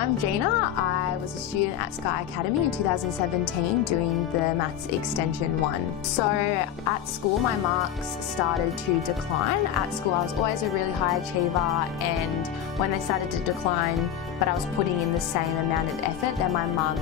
I'm Gina. I was a student at Sky Academy in 2017 doing the Maths Extension 1. So at school my marks started to decline. At school I was always a really high achiever, and when they started to decline but I was putting in the same amount of effort, then my mum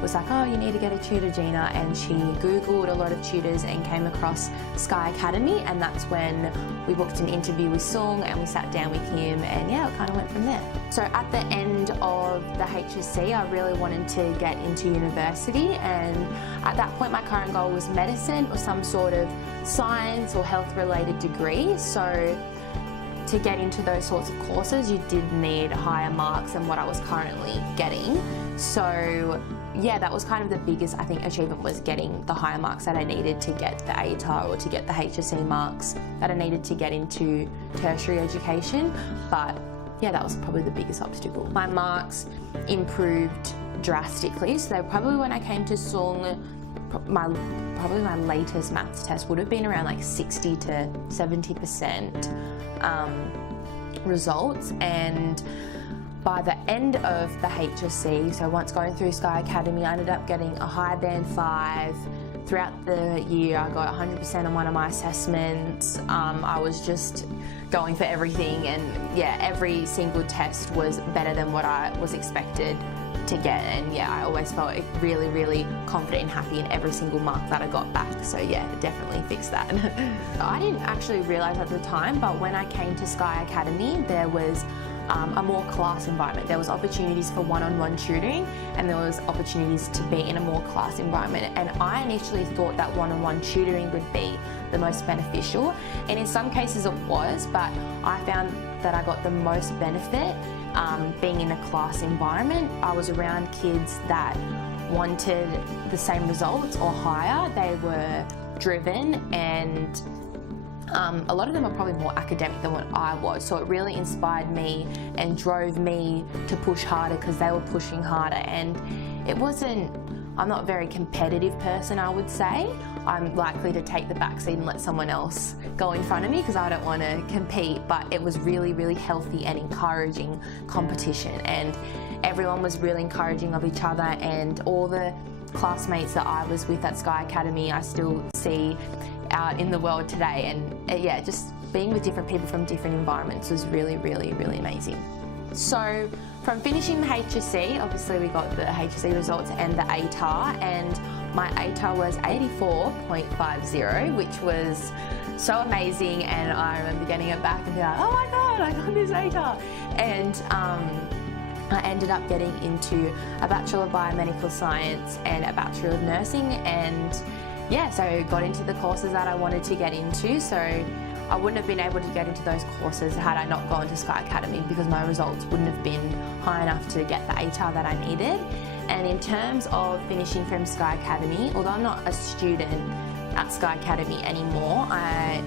was like, oh, you need to get a tutor, Gina, and she Googled a lot of tutors and came across Sky Academy, and that's when we booked an interview with Sung and we sat down with him, and yeah, it kind of went from there. So at the end of the HSC I really wanted to get into university, and at that point my current goal was medicine or some sort of science or health related degree. So to get into those sorts of courses you did need higher marks than what I was currently getting. So yeah, that was kind of the biggest, I think, achievement, was getting the higher marks that I needed to get the ATAR or to get the HSC marks that I needed to get into tertiary education. But yeah, that was probably the biggest obstacle. My marks improved drastically. So probably when I came to Sung, probably my latest maths test would have been around like 60 to 70% results, and by the end of the HSC, so once going through Sky Academy, I ended up getting a high band 5. Throughout the year I got 100% on one of my assessments. I was just going for everything, and yeah, every single test was better than what I was expected to get, and yeah, I always felt really, really confident and happy in every single mark that I got back. So yeah, definitely fixed that. I didn't actually realise at the time, but when I came to Sky Academy there was a more class environment. There was opportunities for one-on-one tutoring, and there was opportunities to be in a more class environment, and I initially thought that one-on-one tutoring would be the most beneficial, and in some cases it was, but I found that I got the most benefit being in a class environment. I was around kids that wanted the same results or higher. They were driven, and a lot of them are probably more academic than what I was, so it really inspired me and drove me to push harder because they were pushing harder. And it wasn't, I'm not a very competitive person, I would say. I'm likely to take the back seat and let someone else go in front of me because I don't want to compete, but it was really, really healthy and encouraging competition, and everyone was really encouraging of each other, and all the classmates that I was with at Sky Academy I still see out in the world today, and yeah, just being with different people from different environments was really, really, really amazing. So from finishing the HSC, obviously we got the HSC results and the ATAR, and my ATAR was 84.50, which was so amazing, and I remember getting it back and being like, oh my god, I got this ATAR. And I ended up getting into a Bachelor of Biomedical Science and a Bachelor of Nursing, and yeah, so got into the courses that I wanted to get into. So I wouldn't have been able to get into those courses had I not gone to Sky Academy, because my results wouldn't have been high enough to get the ATAR that I needed. And in terms of finishing from Sky Academy, although I'm not a student at Sky Academy anymore, I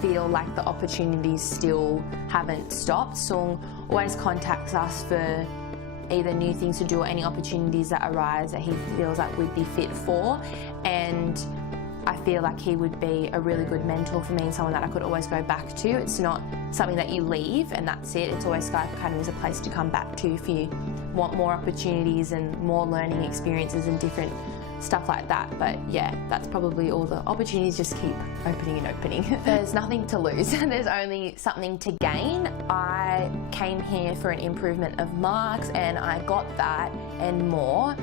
feel like the opportunities still haven't stopped. Sung always contacts us for either new things to do or any opportunities that arise that he feels like we'd be fit for, and I feel like he would be a really good mentor for me and someone that I could always go back to. It's not something that you leave and that's it. It's always Sky Academy is a place to come back to if you want more opportunities and more learning experiences and different stuff like that. But yeah, that's probably all. The opportunities just keep opening and opening. There's nothing to lose, there's only something to gain. I came here for an improvement of marks, and I got that and more.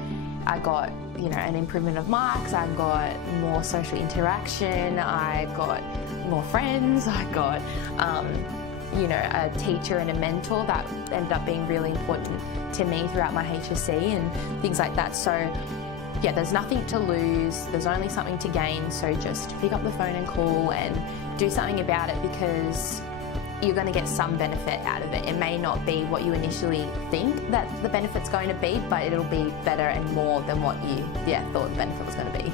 I got, you know, an improvement of marks, I got more social interaction, I got more friends, I got you know, a teacher and a mentor that ended up being really important to me throughout my HSC and things like that. So yeah, there's nothing to lose, there's only something to gain, so just pick up the phone and call and do something about it, because you're going to get some benefit out of it. It may not be what you initially think that the benefit's going to be, but it'll be better and more than what you thought the benefit was going to be.